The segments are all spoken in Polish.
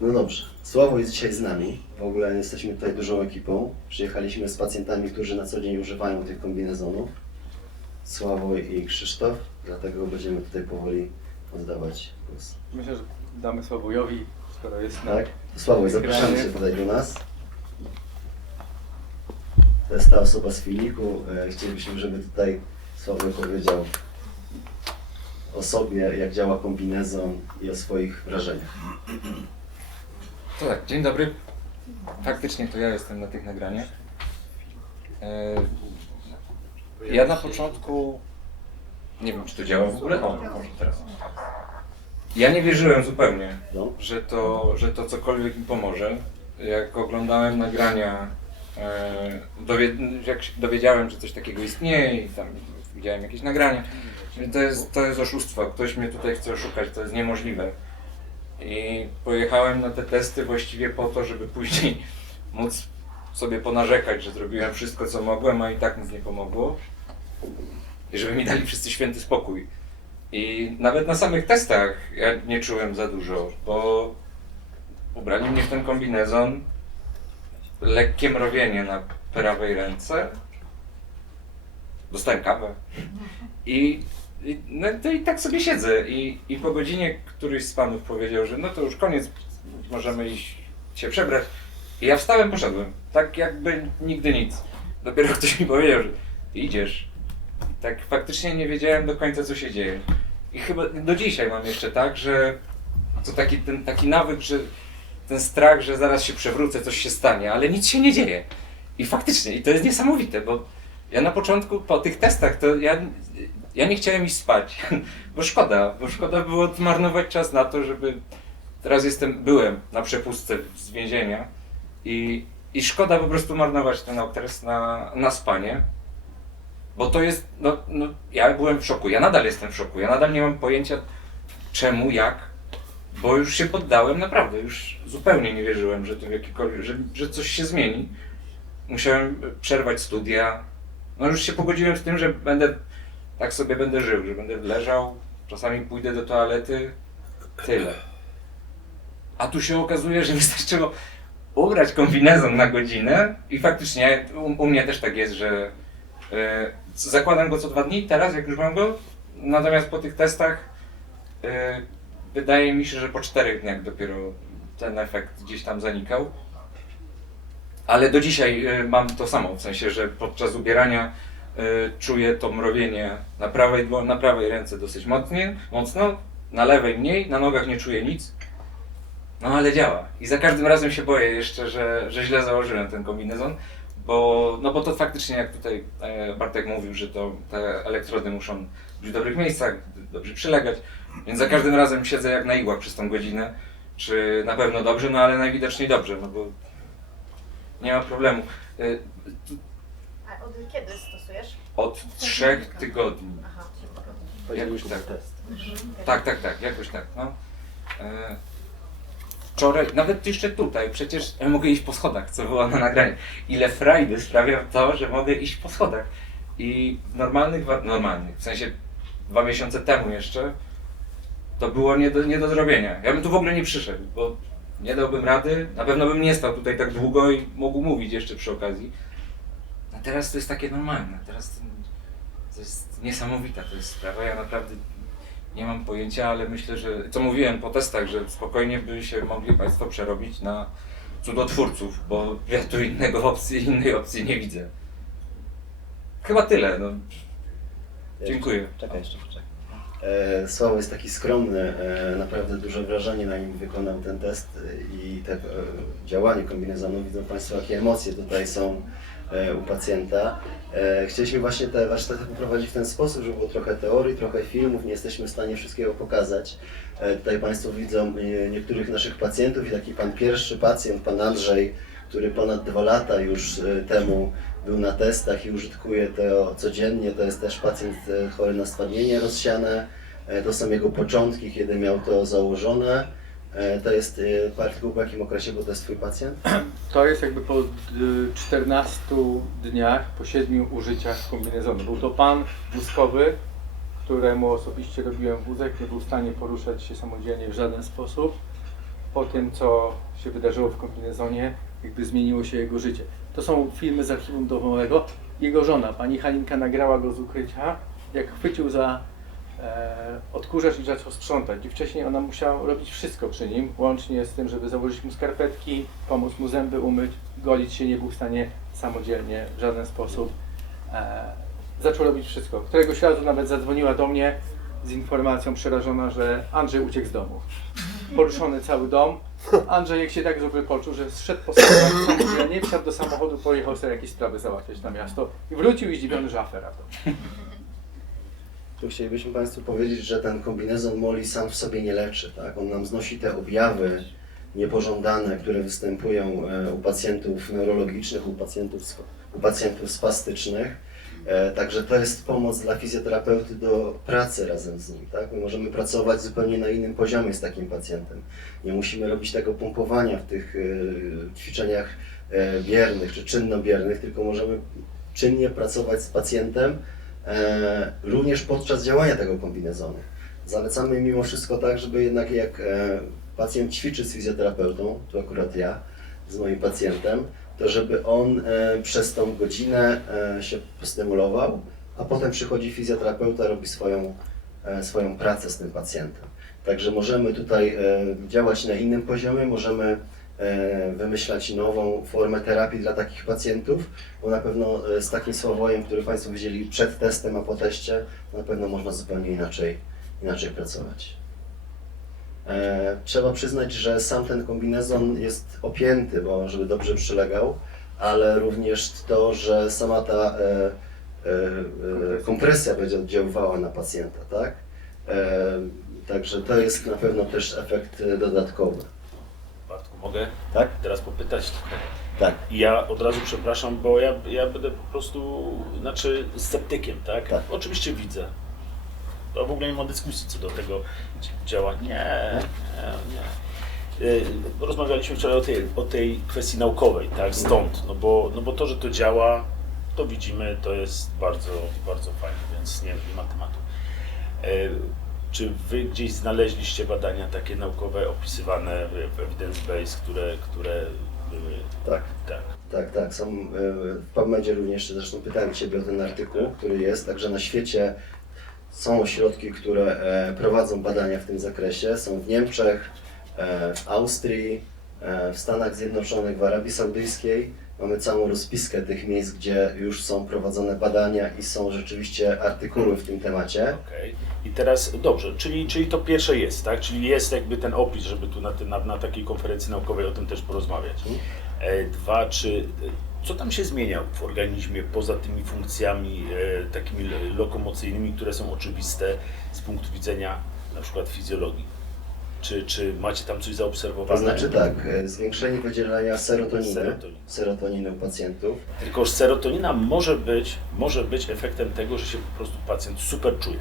No dobrze. Sławo jest dzisiaj z nami. W ogóle jesteśmy tutaj dużą ekipą. Przyjechaliśmy z pacjentami, którzy na co dzień używają tych kombinezonów. Sławo i Krzysztof. Dlatego będziemy tutaj powoli oddawać głos. Myślę, że damy Sławojowi, skoro jest na... Tak? Sławoj, zapraszamy. Cię tutaj do nas. To jest ta osoba z filmiku. E, Chcielibyśmy, żeby tutaj Sławoj powiedział o sobie, jak działa kombinezon i o swoich wrażeniach. To tak, dzień dobry. Faktycznie to ja jestem na tych nagraniach. E, ja na początku. Nie wiem, czy to działa w ogóle. O, może teraz. Ja nie wierzyłem zupełnie, No. że to, że to cokolwiek mi pomoże. Jak oglądałem nagrania, e, jak się dowiedziałem, że coś takiego istnieje i tam widziałem jakieś nagrania, to jest, to jest oszustwo. Ktoś mnie tutaj chce oszukać, to jest niemożliwe. I pojechałem na te testy właściwie po to, żeby później móc sobie ponarzekać, że zrobiłem wszystko, co mogłem, a i tak nic nie pomogło. I żeby mi dali wszyscy święty spokój. I nawet na samych testach ja nie czułem za dużo, bo ubrali mnie w ten kombinezon, lekkie mrowienie na prawej ręce, dostałem kawę i, i, no, to i tak sobie siedzę i, i po godzinie któryś z panów powiedział, że no to już koniec, możemy iść się przebrać. I ja wstałem, poszedłem, tak jakby nigdy nic. Dopiero ktoś mi powiedział, że idziesz. I tak faktycznie nie wiedziałem do końca co się dzieje. I chyba do dzisiaj mam jeszcze tak, że to taki, ten, taki nawyk, że ten strach, że zaraz się przewrócę, coś się stanie, ale nic się nie dzieje. I faktycznie, i to jest niesamowite, bo ja na początku po tych testach to ja, ja nie chciałem iść spać, bo szkoda, bo szkoda było zmarnować czas na to, żeby teraz jestem, byłem na przepustce z więzienia i, i szkoda po prostu marnować ten okres na, na spanie, bo to jest, no, no ja byłem w szoku, ja nadal jestem w szoku, ja nadal nie mam pojęcia czemu, jak, bo już się poddałem, naprawdę, już zupełnie nie wierzyłem, że to w jakikolwiek, że, że coś się zmieni. Musiałem przerwać studia, no już się pogodziłem z tym, że będę, tak sobie będę żył, że będę leżał, czasami pójdę do toalety, tyle. A tu się okazuje, że wystarczyło ubrać kombinezon na godzinę i faktycznie u, u mnie też tak jest, że e, zakładam go co dwa dni, teraz jak już mam go, natomiast po tych testach e, wydaje mi się, że po czterech dniach dopiero ten efekt gdzieś tam zanikał. Ale do dzisiaj e, mam to samo, w sensie, że podczas ubierania czuję to mrowienie na prawej, na prawej ręce dosyć mocnie, mocno, na lewej mniej, na nogach nie czuję nic. No ale działa. I za każdym razem się boję jeszcze, że, że źle założyłem ten kombinezon, bo, no bo to faktycznie, jak tutaj e, Bartek mówił, że to te elektrody muszą być w dobrych miejscach, dobrze przylegać, więc za każdym razem siedzę jak na igłach przez tą godzinę, czy na pewno dobrze, no ale najwidoczniej dobrze, no bo nie ma problemu. A od kiedy stosujesz? Od trzech tygodni. Aha, trzy tygodnie. Jakoś tak. test. Tak, tak, tak, jakoś tak, no. E, wczoraj, nawet jeszcze tutaj, przecież ja mogę iść po schodach, co było na nagraniu. Ile frajdy sprawia to, że mogę iść po schodach. I w normalnych, wa- normalnych, w sensie dwa miesiące temu jeszcze, to było nie do, nie do zrobienia. Ja bym tu w ogóle nie przyszedł, bo nie dałbym rady, na pewno bym nie stał tutaj tak długo i mógł mówić jeszcze przy okazji. A teraz to jest takie normalne, teraz to, to jest niesamowita to jest sprawa, ja naprawdę nie mam pojęcia, ale myślę, że co mówiłem po testach, że spokojnie by się mogli Państwo przerobić na cudotwórców, bo ja tu innego opcji, innej opcji nie widzę. Chyba tyle, no. Dziękuję. Czekaj jeszcze, poczekaj. E, Sławo jest taki skromny, e, naprawdę duże wrażenie na nim wykonał ten test i tak e, działanie kombinezonu. Widzą Państwo, jakie emocje tutaj są u pacjenta. E, chcieliśmy właśnie te warsztaty poprowadzić w ten sposób, żeby było trochę teorii, trochę filmów, nie jesteśmy w stanie wszystkiego pokazać. E, tutaj Państwo widzą e, niektórych naszych pacjentów i taki Pan pierwszy pacjent, Pan Andrzej, który ponad dwa lata już e, temu był na testach i użytkuje to codziennie. To jest też pacjent e, chory na stwardnienie rozsiane. E, To są jego początki, kiedy miał to założone. E, To jest e, artykuł po jakim okresie, bo to jest Twój pacjent? To jest jakby po y, 14 dniach, po 7 użyciach kombinezonu. Był to pan wózkowy, któremu osobiście robiłem wózek, nie był w stanie poruszać się samodzielnie w żaden sposób. po tym, co się wydarzyło w kombinezonie, jakby zmieniło się jego życie. To są filmy z archiwum domowego. Jego żona, pani Halinka, nagrała go z ukrycia, jak chwycił za e, odkurzacz i zaczął sprzątać. I wcześniej ona musiała robić wszystko przy nim, łącznie z tym, żeby założyć mu skarpetki, pomóc mu zęby umyć, golić się nie był w stanie samodzielnie w żaden sposób. E, zaczął robić wszystko. Któregoś razu nawet zadzwoniła do mnie z informacją przerażona, że Andrzej uciekł z domu. Poruszony cały dom. Andrzej jak się tak zły poczuł, że zszedł po schodach samodzielnie, wsiadł do samochodu, pojechał sobie jakieś sprawy załatwiać na miasto i wrócił i zdziwiony, że afera to. Tu chcielibyśmy Państwu powiedzieć, że ten kombinezon Moli sam w sobie nie leczy. Tak? On nam znosi te objawy niepożądane, które występują e, u pacjentów neurologicznych, u pacjentów, u pacjentów spastycznych. E, Także to jest pomoc dla fizjoterapeuty do pracy razem z nim. Tak? My możemy pracować zupełnie na innym poziomie z takim pacjentem. Nie musimy robić tego pompowania w tych e, ćwiczeniach biernych czy czynnobiernych, tylko możemy czynnie pracować z pacjentem e, również podczas działania tego kombinezonu. Zalecamy mimo wszystko tak, żeby jednak jak e, pacjent ćwiczy z fizjoterapeutą, to akurat ja z moim pacjentem, to żeby on e, przez tą godzinę się postymulował, a potem przychodzi fizjoterapeuta, robi swoją, swoją pracę z tym pacjentem. Także możemy tutaj działać na innym poziomie, możemy wymyślać nową formę terapii dla takich pacjentów, bo na pewno e, z takim Sławojem, który Państwo widzieli przed testem, a po teście, na pewno można zupełnie inaczej, inaczej pracować. E, Trzeba przyznać, że sam ten kombinezon jest opięty, bo żeby dobrze przylegał, ale również to, że sama ta e, e, e, kompresja będzie oddziaływała na pacjenta, tak? E, Także to jest na pewno też efekt e, dodatkowy. Mogę Tak? teraz popytać? Tak. Ja od razu przepraszam, bo ja, ja będę po prostu, znaczy sceptykiem, tak? Tak. Oczywiście widzę. To w ogóle nie ma dyskusji co do tego działa. Nie, nie, nie. Y, Rozmawialiśmy wczoraj o tej, o tej kwestii naukowej, tak? Stąd, no bo, no bo to, że to działa, to widzimy, to jest bardzo, bardzo fajne, więc nie, nie ma tematu. Czy wy gdzieś znaleźliście badania takie naukowe opisywane w evidence base, które, które były Tak. tak? Tak, tak. Są, e, w PubMedzie również, zresztą pytałem Ciebie o ten artykuł, który jest, także na świecie są ośrodki, które e, prowadzą badania w tym zakresie. Są w Niemczech, e, w Austrii, w Stanach Zjednoczonych, w Arabii Saudyjskiej. Mamy całą rozpiskę tych miejsc, gdzie już są prowadzone badania i są rzeczywiście artykuły w tym temacie. Okej. I teraz dobrze, czyli, czyli to pierwsze jest, tak? Czyli jest jakby ten opis, żeby tu na, na, na takiej konferencji naukowej o tym też porozmawiać. E, dwa, czy co tam się zmienia w organizmie poza tymi funkcjami e, takimi lo- lokomocyjnymi, które są oczywiste z punktu widzenia na przykład fizjologii? Czy, czy macie tam coś To zaobserwowane? znaczy tak, e, zwiększenie wydzielania serotoniny, Serotoniny. serotoniny u pacjentów. Tylko że serotonina może być, może być efektem tego, że się po prostu pacjent super czuje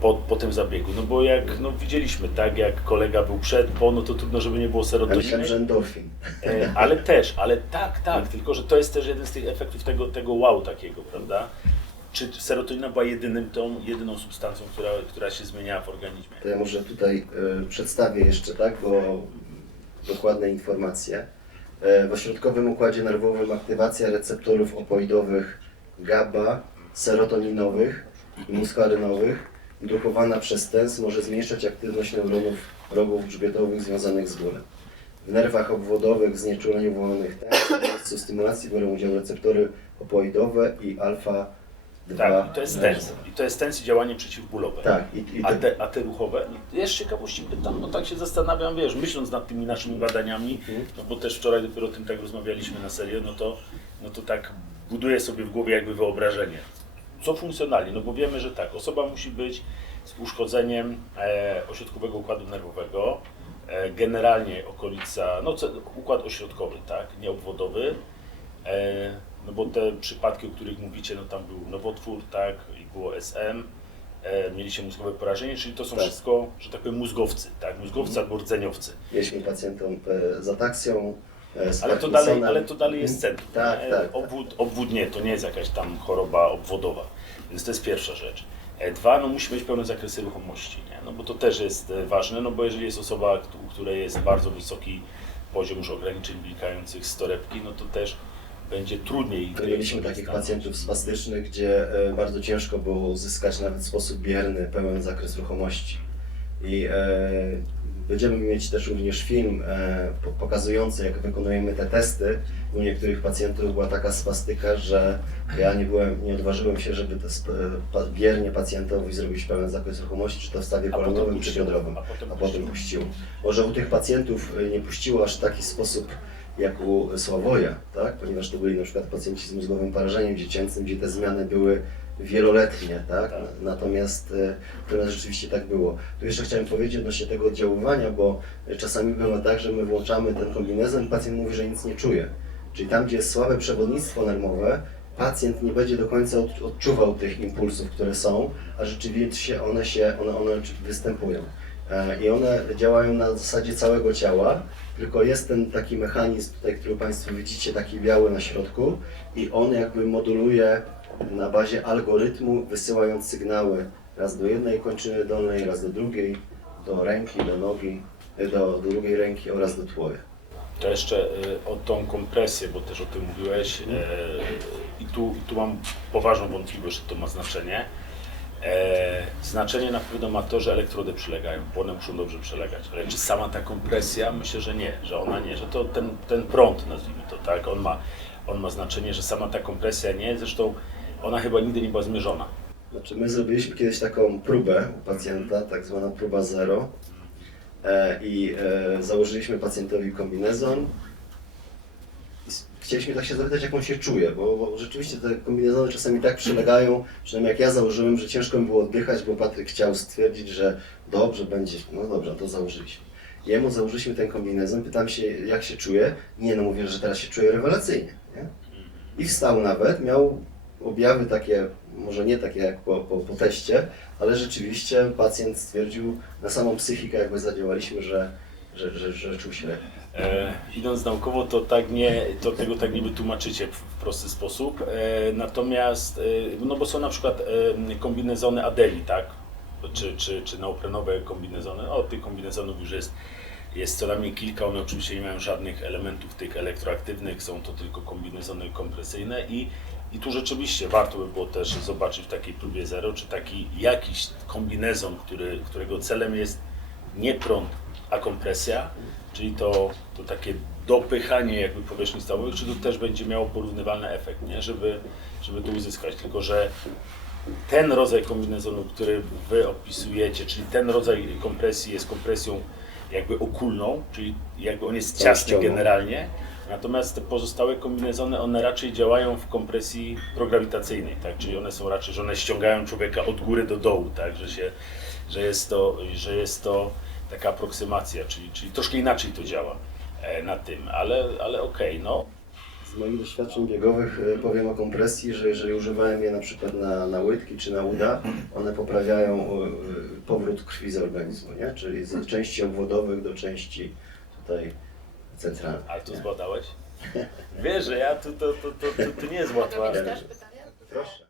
po, po tym zabiegu. No bo jak no, widzieliśmy, tak, jak kolega był przed, po, no to trudno, żeby nie było Ja serotoniny. myślałem, że endorfin. E, ale też, ale tak, tak, tylko że to jest też jeden z tych efektów tego, tego wow takiego, prawda? Czy serotonina była jedynym tą, jedyną substancją, która, która się zmieniała w organizmie? To ja może tutaj e, przedstawię jeszcze, tak, bo dokładne informacje. E, w ośrodkowym układzie nerwowym aktywacja receptorów opoidowych GABA, serotoninowych i muskarynowych drukowana przez TENS może zmniejszać aktywność neuronów rogów grzbietowych związanych z bólem. W nerwach obwodowych znieczuleniu wywołanych TENS w miejscu stymulacji biorą udział receptory opoidowe i alfa 2. Tak, to jest tens. I to jest tens i działanie przeciwbólowe. Tak, i, i A te, a te ruchowe? Ja z ciekawości pytam, no tak się zastanawiam, wiesz, myśląc nad tymi naszymi badaniami, no bo też wczoraj dopiero o tym tak rozmawialiśmy na serio, no to, no to tak buduję sobie w głowie jakby wyobrażenie. Co funkcjonalnie? No bo wiemy, że tak, osoba musi być z uszkodzeniem e, ośrodkowego układu nerwowego, e, generalnie okolica, no układ ośrodkowy, tak, nieobwodowy, e, no bo te przypadki, o których mówicie, no tam był nowotwór, tak, i było SM, e, mieliście mózgowe porażenie, czyli to są Tak. wszystko, że tak powiem, mózgowcy, tak, mózgowcy albo rdzeniowcy. mieliśmy pacjentom e, z ataksją, e, z Ale to, dalej, ale to dalej jest centrum. Tak, tak, tak. Obwód, obwód nie, to nie jest jakaś tam choroba obwodowa. Więc to jest pierwsza rzecz. E, Dwa, no musi mieć pełne zakresy ruchomości, nie? No bo to też jest ważne, no bo jeżeli jest osoba, u której jest bardzo wysoki poziom już ograniczeń wynikających z torebki, no to też będzie trudniej. Mieliśmy takich pacjentów spastycznych, gdzie e, bardzo ciężko było uzyskać nawet w sposób bierny pełen zakres ruchomości. I e, będziemy mieć też również film e, po- pokazujący, jak wykonujemy te testy. U niektórych pacjentów była taka spastyka, że ja nie byłem, nie odważyłem się, żeby e, pa, biernie pacjentowi zrobić pełen zakres ruchomości, czy to w stawie kolanowym, czy biodrowym A potem a potem puściło. Może u tych pacjentów y, nie puściło aż w taki sposób jak u Sławoja, tak? ponieważ to byli na przykład pacjenci z mózgowym porażeniem dziecięcym, gdzie te zmiany były wieloletnie, tak? Tak. Natomiast, y, natomiast rzeczywiście tak było. Tu jeszcze chciałem powiedzieć odnośnie tego oddziaływania, bo czasami bywa tak, że my włączamy ten kombinezon i pacjent mówi, że nic nie czuje. Czyli tam, gdzie jest słabe przewodnictwo nerwowe, pacjent nie będzie do końca od- odczuwał tych impulsów, które są, a rzeczywiście one się, one, one występują. E, I one działają na zasadzie całego ciała, tylko jest ten taki mechanizm tutaj, który Państwo widzicie, taki biały na środku i on jakby moduluje na bazie algorytmu, wysyłając sygnały raz do jednej kończyny dolnej, raz do drugiej, do ręki, do nogi, e, do, do drugiej ręki oraz do tułowia. To jeszcze y, o tą kompresję, bo też o tym mówiłeś. Mhm. e, I tu, i tu mam poważną wątpliwość, że to ma znaczenie. E, Znaczenie na pewno ma to, że elektrody przylegają, bo one muszą dobrze przylegać. Ale czy sama ta kompresja? Myślę, że nie, że ona nie, że to ten, ten prąd, nazwijmy to tak, on ma, on ma znaczenie, że sama ta kompresja nie. Zresztą ona chyba nigdy nie była zmierzona. Znaczy my zrobiliśmy kiedyś taką próbę u pacjenta, tak zwana próba zero e, i e, założyliśmy pacjentowi kombinezon chcieliśmy tak się zapytać jak on się czuje, bo, bo rzeczywiście te kombinezony czasami tak przylegają, przynajmniej jak ja założyłem, że ciężko mi było oddychać, bo Patryk chciał stwierdzić, że dobrze będzie, no dobrze, to założyliśmy. Jemu założyliśmy ten kombinezon, pytam się jak się czuje, nie no mówię, że teraz się czuje rewelacyjnie, nie? I wstał nawet, miał objawy takie, może nie takie jak po, po, po teście, ale rzeczywiście pacjent stwierdził na samą psychikę, jakby zadziałaliśmy, że, że, że, że czuł się lepiej. E, idąc naukowo, to, tak nie, to tego tak nie wytłumaczycie w, prosty sposób. E, natomiast, e, no bo są na przykład e, kombinezony Adeli, tak? Czy, czy, czy neoprenowe kombinezony. O, tych kombinezonów już jest, jest co najmniej kilka. One oczywiście nie mają żadnych elementów tych elektroaktywnych, są to tylko kombinezony kompresyjne i i tu rzeczywiście warto by było też zobaczyć w takiej próbie zero, czy taki jakiś kombinezon, który, którego celem jest nie prąd, a kompresja, czyli to, to takie dopychanie jakby powierzchni stawowych, czy to też będzie miało porównywalny efekt, nie? Żeby, żeby to uzyskać. Tylko, że ten rodzaj kombinezonu, który Wy opisujecie, czyli ten rodzaj kompresji jest kompresją jakby okulną, czyli jakby on jest ciasny generalnie, natomiast te pozostałe kombinezony, one raczej działają w kompresji prograwitacyjnej, tak? czyli one są raczej, że one ściągają człowieka od góry do dołu, tak? że, się, że, jest, to, że jest to taka aproksymacja, czyli, czyli troszkę inaczej to działa e, na tym, ale, ale okej, no. Z moich doświadczeń biegowych y, powiem o kompresji, że jeżeli używałem je na przykład na, na łydki czy na uda, one poprawiają y, powrót krwi z organizmu, nie? czyli z części obwodowych do części tutaj centralnej. Ale to zbadałeś? Wiesz, że ja tu, to, to, to, to, to nie jest łatwa. Proszę.